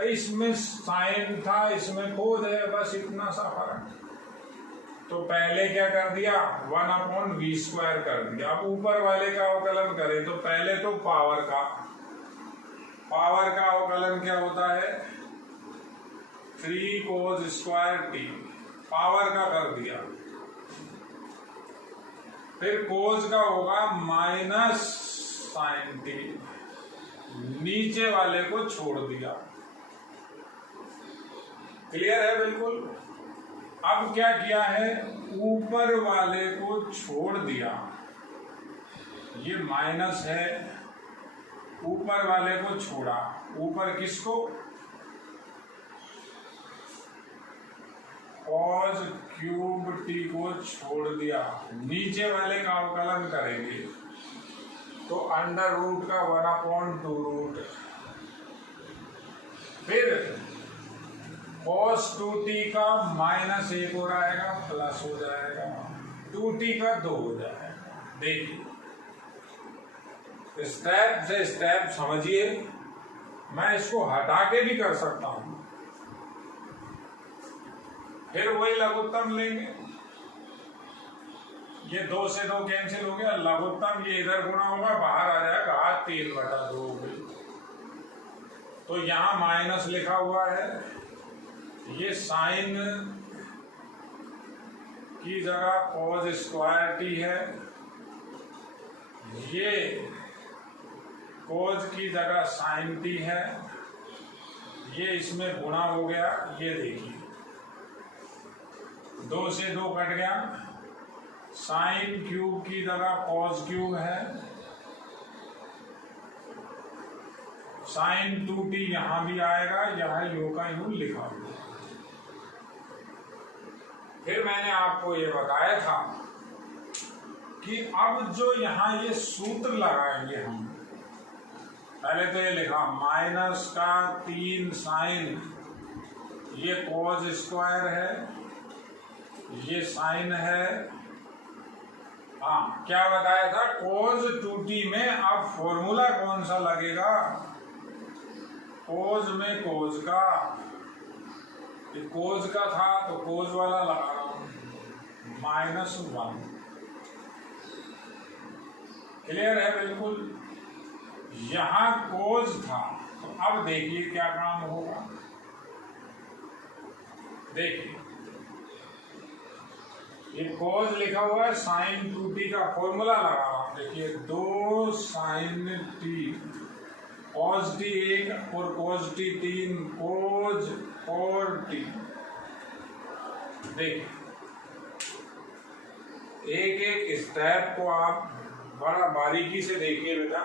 इसमें साइन था, इसमें कोस है, बस इतना सा फर्क। तो पहले क्या कर दिया? 1 अपॉन v स्क्वायर कर दिया। अब ऊपर वाले का अवकलन करें तो पहले तो पावर का अवकलन क्या होता है? 3 cos स्क्वायर t, पावर का कर दिया। फिर कोस का होगा माइनस साइन t, नीचे वाले को छोड़ दिया। क्लियर है बिल्कुल? अब क्या किया है? ऊपर वाले को छोड़ दिया, ये माइनस है, ऊपर वाले को छोड़ा। ऊपर किसको? cos क्यूब t को छोड़ दिया। नीचे वाले का अवकलन करेंगे तो अंडर रूट का 1/2 फिर cos 2t का माइनस 1 हो जाएगा, प्लस हो जाएगा, 2t का 2 हो जाएगा। देखिए स्टेप से स्टेप समझिए। मैं इसको हटा के भी कर सकता हूं, फिर वही लघुत्तम लेंगे। ये 2 से 2 कैंसिल हो गया, लघुत्तम ये इधर गुणा होगा, बाहर आ जाएगा 3/2 हो गई। तो यहां माइनस लिखा हुआ है, ये साइन की जगह कॉज स्क्वायर टी है, ये कॉज की जगह साइन टी है, ये इसमें गुणा हो गया, ये देखिए 2 से 2 कट गया, साइन क्यूब की जगह कॉस क्यूब है, साइन 2t यहां भी आएगा, यह यू का यू लिखा हुआ। फिर मैंने आपको ये बताया था कि अब जो यहां ये सूत्र लगाएंगे हम, पहले तो ये लिखा माइनस का 3 साइन, ये कॉस स्क्वायर है, ये साइन है। हाँ, क्या बताया था, कोज 2t में अब फॉर्मूला कौन सा लगेगा, कोज में कोज का, कोज का था तो कोज वाला लगा रहा हूं, -1। क्लियर है बिल्कुल। यहां कोज था तो अब देखिए क्या काम होगा, देखिए ये कोज लिखा हुआ है, साइन 2t का फॉर्मूला लगा रहा हूं, देखिए 2 साइन t, कॉस t 1 और कॉस t 3, कोज 4t। देखिए एक एक स्टेप को आप बड़ा बारीकी से देखिए बेटा।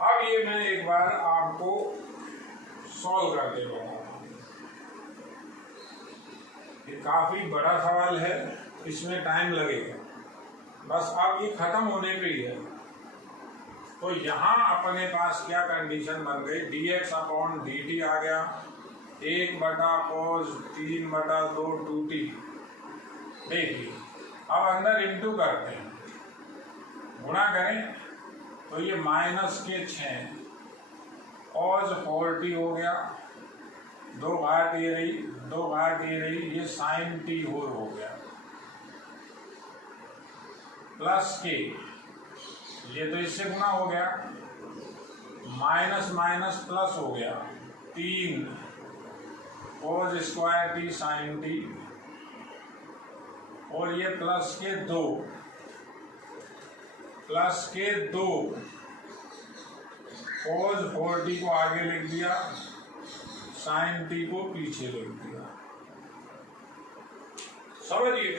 अब ये मैं एक बार आपको सॉल्व करके बताऊंगा। ये काफी बड़ा सवाल है, इसमें टाइम लगेगा, बस अब ये खत्म होने पे ही है। तो यहां अपने पास क्या कंडीशन बन गई, dx अपॉन dt आ गया, 1/cos 3/2 2t। देखिए अब अंदर इंटू करते हैं, गुणा करें तो ये -6 cos 4t हो गया, 2 घात ये रही, 2 घात ये रही, ये साइन t होल हो गया, प्लस के, ये तो इससे गुणा हो गया, माइनस माइनस प्लस हो गया, 3 cos square t sine t, और ये प्लस के 2 cos 4t को आगे लिख दिया, साइन t को पीछे लिख दिया। समझिए,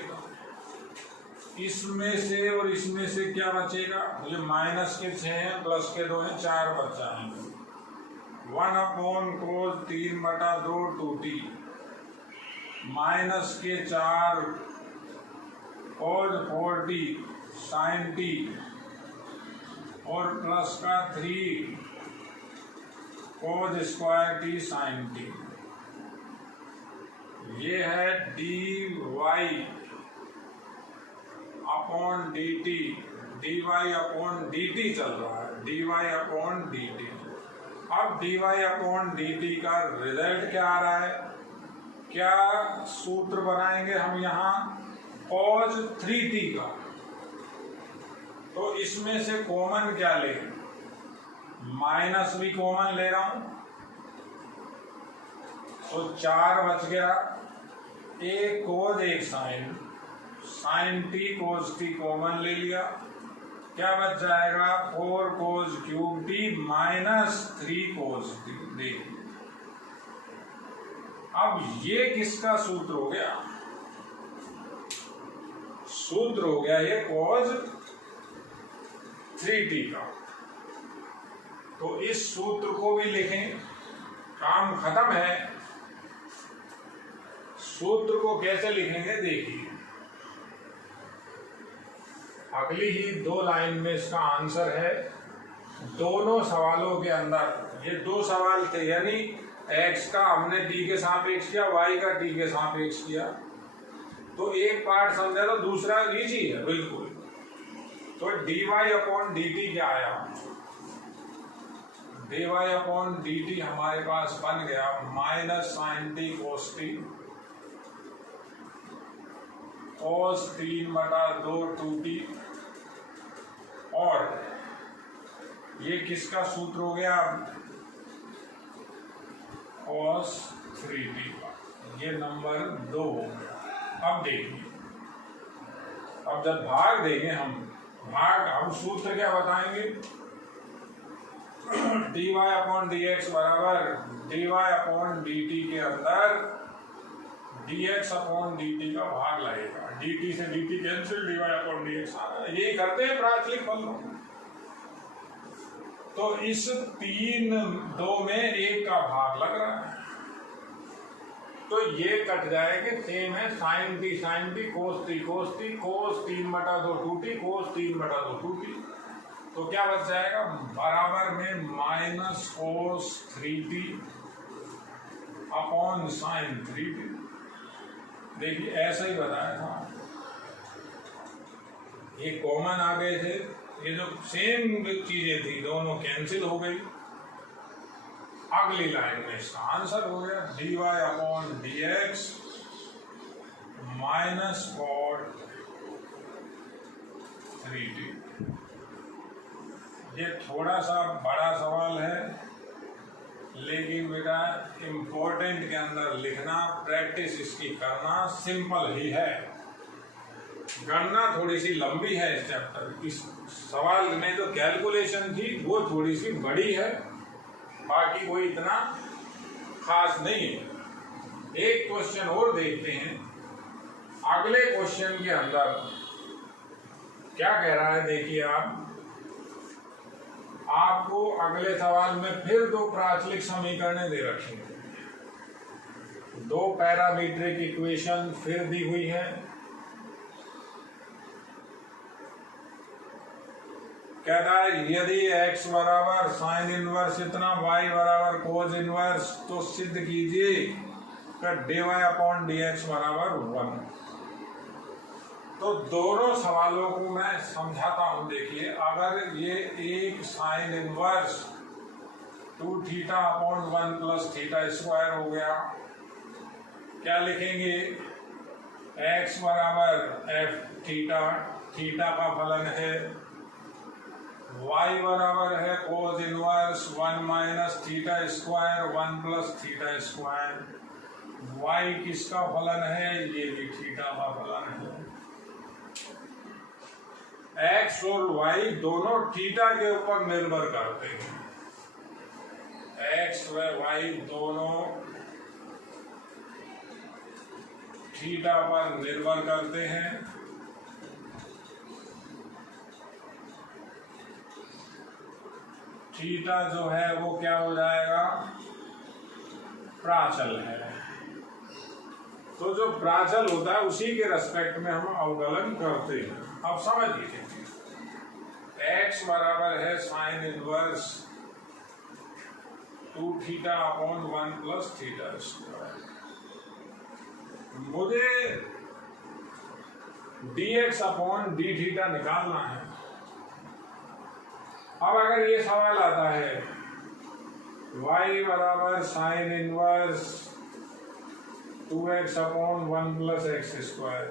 इसमें से और इसमें से क्या बचेगा, मुझे -6 है, प्लस के 2 है, 4 बचा है, 1/cos 3/2 2t, -4 cos 4t sine t, और प्लस का 3 cos square t sine t। ये है dy upon dt, dy upon dt चल रहा है, dy अपॉन dt। अब dy अपॉन dt का रिजल्ट क्या आ रहा है, क्या सूत्र बनाएंगे हम यहाँ, cos 3t का, तो इसमें से कॉमन क्या ले, माइनस भी कॉमन ले रहा हूं, तो 4 बच गया, एक कोज एक साइन, साइन t कोज t कॉमन ले लिया, क्या बच जाएगा, 4 कोज क्यूब t -3 कोज t। देखिए अब ये किसका सूत्र हो गया, सूत्र हो गया ये cos 3t का। तो इस सूत्र को भी लिखें, काम खत्म है। सूत्र को कैसे लिखेंगे देखिए, अगली ही 2 लाइन में इसका आंसर है। दोनों सवालों के अंदर ये 2 सवाल थे, यानी x का हमने t के सापेक्ष किया, y का t के सापेक्ष किया, तो एक पार्ट समझा तो दूसरा इजी है बिल्कुल। तो dy अपॉन dt क्या आया, dy अपॉन dt हमारे पास बन गया -sin t cos t, cos 3/2 2t, और ये किसका सूत्र हो गया, cos 3t का। ये नंबर 2 हो गया। अब देखिए, अब जब भाग देंगे हम सूत्र क्या बताएंगे, dy/dx बराबर dy/dt के अंदर dx/dt का भाग लगेगा, dt से dt कैंसिल, dy/dx आ रहा है। यही करते हैं प्राचलिक फलों। तो इस 3/2 में 1 का भाग लग रहा है, तो ये कट जाएगा। सेम है sin t cos t cos 3/2 2t cos 3/2 2t। तो क्या बच जाएगा, बराबर में minus cos 3t upon sin 3t। देखिए ऐसा ही बताया था, ये कॉमन आ गए थे, ये जो सेम चीजें थी दोनों कैंसिल हो गई। अगली लाइन में इसका आंसर हो गया dy/dx माइनस cot 3t। ये थोड़ा सा बड़ा सवाल है, लेकिन बेटा इम्पोर्टेंट के अंदर लिखना, प्रैक्टिस इसकी करना सिंपल ही है। गणना थोड़ी सी लंबी है इस चैप्टर, इस सवाल में जो कैलकुलेशन थी वो थोड़ी सी बड़ी है, बाकी कोई इतना खास नहीं है। एक क्वेश्चन और देखते हैं। अगले क्वेश्चन के अंदर क्या कह रहा है, देखिए आपको अगले सवाल में फिर 2 प्राचलिक समीकरणें दे रखी हैं, 2 पैरामीट्रिक इक्वेशन फिर दी हुई है। कहता है यदि x बराबर साइन इनवर्स इतना, y बराबर कोज इनवर्स, तो सिद्ध कीजिए कि dy/dx बराबर 1। तो दोनों सवालों को मैं समझाता हूं। देखिए, अगर ये एक साइन इनवर्स 2θ/1 प्लस θ² हो गया, क्या लिखेंगे, x बराबर f थीटा का फलन है, y बराबर है cos inverse 1 minus θ² 1 plus θ²। y किसका फलन है, ये भी थीटा का फलन है। x और y दोनों थीटा के ऊपर निर्भर करते हैं, x व y दोनों थीटा पर निर्भर करते हैं। थीटा जो है वो क्या हो जाएगा, प्राचल है। तो जो प्राचल होता है उसी के रेस्पेक्ट में हम अवकलन करते हैं। अब समझ लीजिए, x बराबर है साइन इनवर्स 2θ/1 प्लस θ²। मुझे dx/dθ निकालना है। अब अगर ये सवाल आता है y बराबर sine inverse 2x/1 plus x²,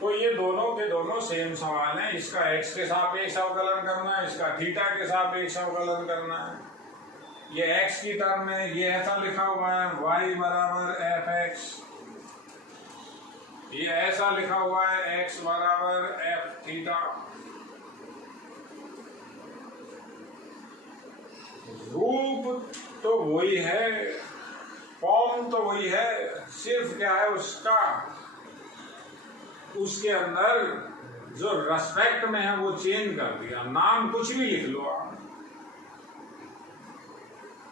तो ये दोनों के दोनों सेम सवाल हैं। इसका x के सापेक्ष अवकलन करना है, इसका थीटा के सापेक्ष अवकलन करना है। ये x की टर्म में ये ऐसा लिखा हुआ है y बराबर fx, ये ऐसा लिखा हुआ है x बराबर f θ। रूप तो वही है, फॉर्म तो वही है, सिर्फ क्या है उसके अंदर जो रेस्पेक्ट में है वो चेंज कर दिया, नाम कुछ भी लिख लो आप।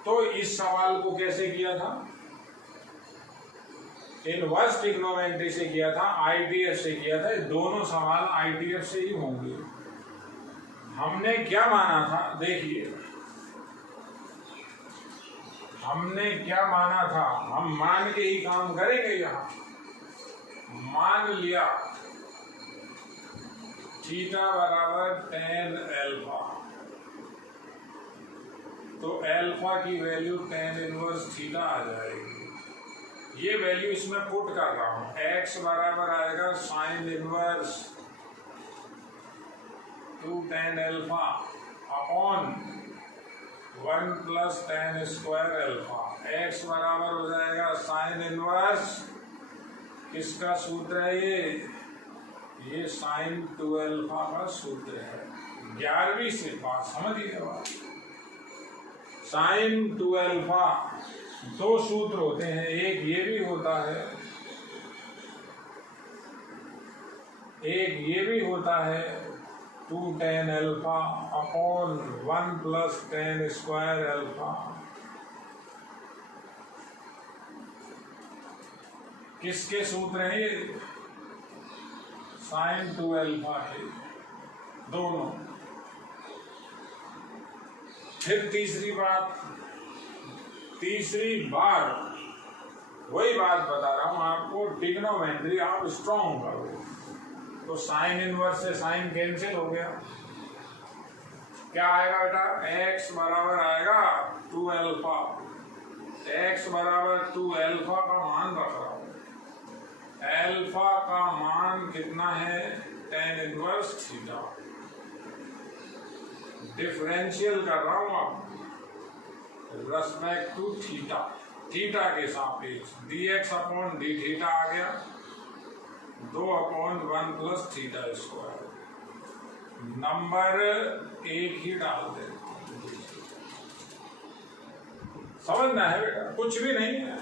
तो इस सवाल को कैसे किया था, इनवर्स ट्रिग्नोमेट्री से किया था, आईटीएफ से किया था। दोनों सवाल आईटीएफ से ही होंगे। हमने क्या माना था, देखिए हमने क्या माना था, हम मान के ही काम करेंगे। यहां मान लिया थीटा बराबर tan अल्फा, तो अल्फा की वैल्यू tan इनवर्स थीटा आ जाएगी। ये वैल्यू इसमें पुट कर रहा हूं, x बराबर आएगा sine inverse 2 tan alpha upon 1 plus tan square alpha. x बराबर हो जाएगा साइन इनवर्स, किसका सूत्र है ये साइन 2 अल्फा का सूत्र है। 11वीं से बात समझिए बात। साइन 2 अल्फा दो सूत्र होते हैं, एक ये भी होता है, एक ये भी होता है 2 tan alpha upon 1 plus tan square alpha. किसके सूत्र हैं ये? साइन 2 अल्फा के दोनों। फिर तीसरी बार वही बात बता रहा हूं आपको, ट्रिग्नोमेट्री आप स्ट्रॉन्ग करो तो साइन इनवर्स से साइन कैंसिल हो गया। क्या आएगा बेटा? x बराबर आएगा 2 अल्फा। x बराबर 2 अल्फा का मान रख रहा हूं। अल्फा का मान कितना है? tan inverse theta. डिफरेंशियल कर रहा हूं आप रेस्पेक्ट टू थीटा, थीटा के सापेक्ष। dx अपॉन डी थीटा आ गया 2 upon 1 plus theta square. Number एक ही डाल दे, समझना है बेटा, कुछ भी नहीं है।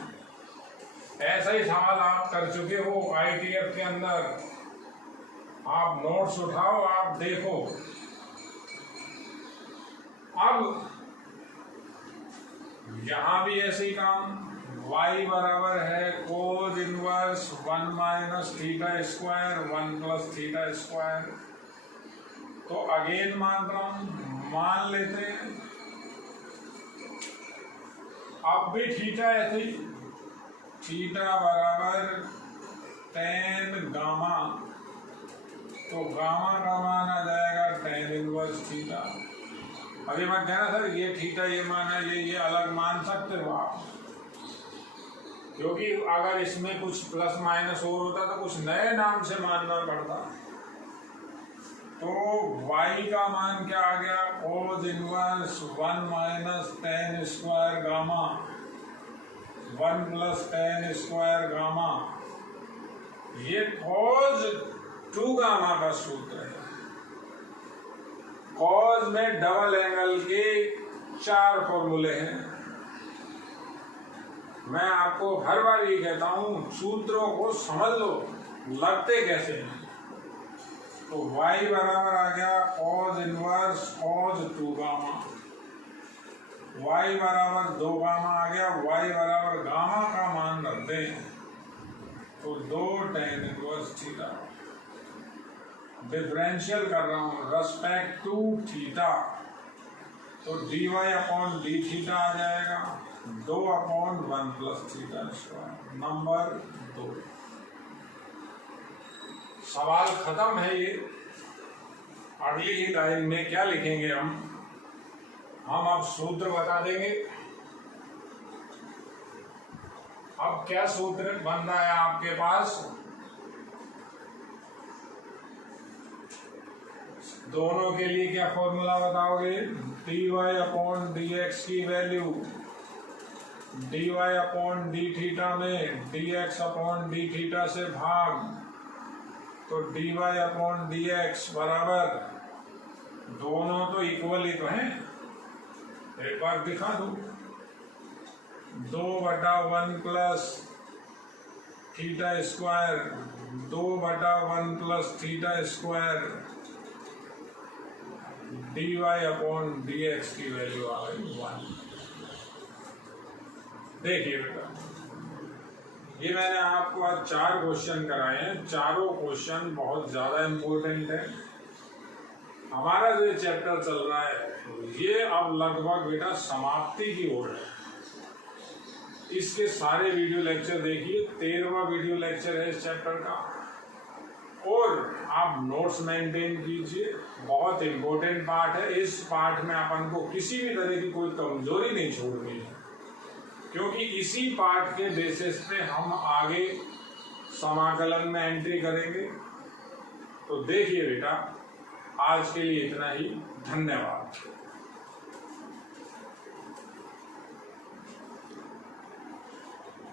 ऐसा ही सवाल आप कर चुके हो ITF के अंदर। आप नोट्स उठाओ, आप देखो। अब यहां भी ऐसे ही काम, y बराबर है cos inverse 1 minus theta square 1 plus theta square. तो अगेन मान रहा हूं, मान लेते हैं। अब भी थीटा ऐसे ही, थीटा बराबर tan गामा, तो गामा का मान आ जाएगा tan इनवर्स थीटा। अभी मत कहना सर ये थीटा ये मान है, ये अलग मान सकते हो आप, क्योंकि अगर इसमें कुछ प्लस माइनस और होता तो कुछ नए नाम से मानना पड़ता। तो y का मान क्या आ गया? कोस inverse 1 minus tan square gamma 1 plus tan square gamma. ये कोस 2 गामा का सूत्र है। कॉज में डबल एंगल के 4 फॉर्मूले हैं। मैं आपको हर बार ये कहता हूं सूत्रों को समझ लो, लगते कैसे हैं। तो y बराबर आ गया cause inverse cause 2 gamma, y बराबर 2 गामा आ गया, y बराबर गामा का मान रख दें तो 2 tan इनवर्स थीटा। डिफरेंशियल कर रहा हूं रेस्पेक्ट टू थीटा, तो dy अपॉन डी थीटा आ जाएगा 2 upon 1 plus theta square. Number 2 सवाल खत्म है ये। अगली ही लाइन में क्या लिखेंगे हम अब सूत्र बता देंगे। अब क्या सूत्र बन रहा है आपके पास? दोनों के लिए क्या फॉर्मूला बताओगे? dy अपॉन dx की value dy upon D theta में dx अपॉन डी थीटा से भाग, तो dy अपॉन dx बराबर, दोनों तो इक्वल ही तो हैं। एक बार दिखा दूं, 2/1 plus theta square 2/1 plus theta square dy upon dx की वैल्यू आ गई 1। देखिए बेटा, ये मैंने आपको आज 4 क्वेश्चन कराए हैं। चारों क्वेश्चन बहुत ज्यादा इंपॉर्टेंट है। हमारा जो चैप्टर चल रहा है ये अब लगभग बेटा समाप्ति की ओर है। इसके सारे वीडियो लेक्चर देखिए, 13वां वीडियो लेक्चर है इस चैप्टर का। और आप नोट्स मेंटेन कीजिए, बहुत इंपॉर्टेंट पार्ट है। इस पार्ट में अपन को किसी भी तरह की कोई कमजोरी नहीं छोड़नी है, क्योंकि इसी पार्ट के बेसिस पे हम आगे समाकलन में एंट्री करेंगे। तो देखिए बेटा, आज के लिए इतना ही। धन्यवाद।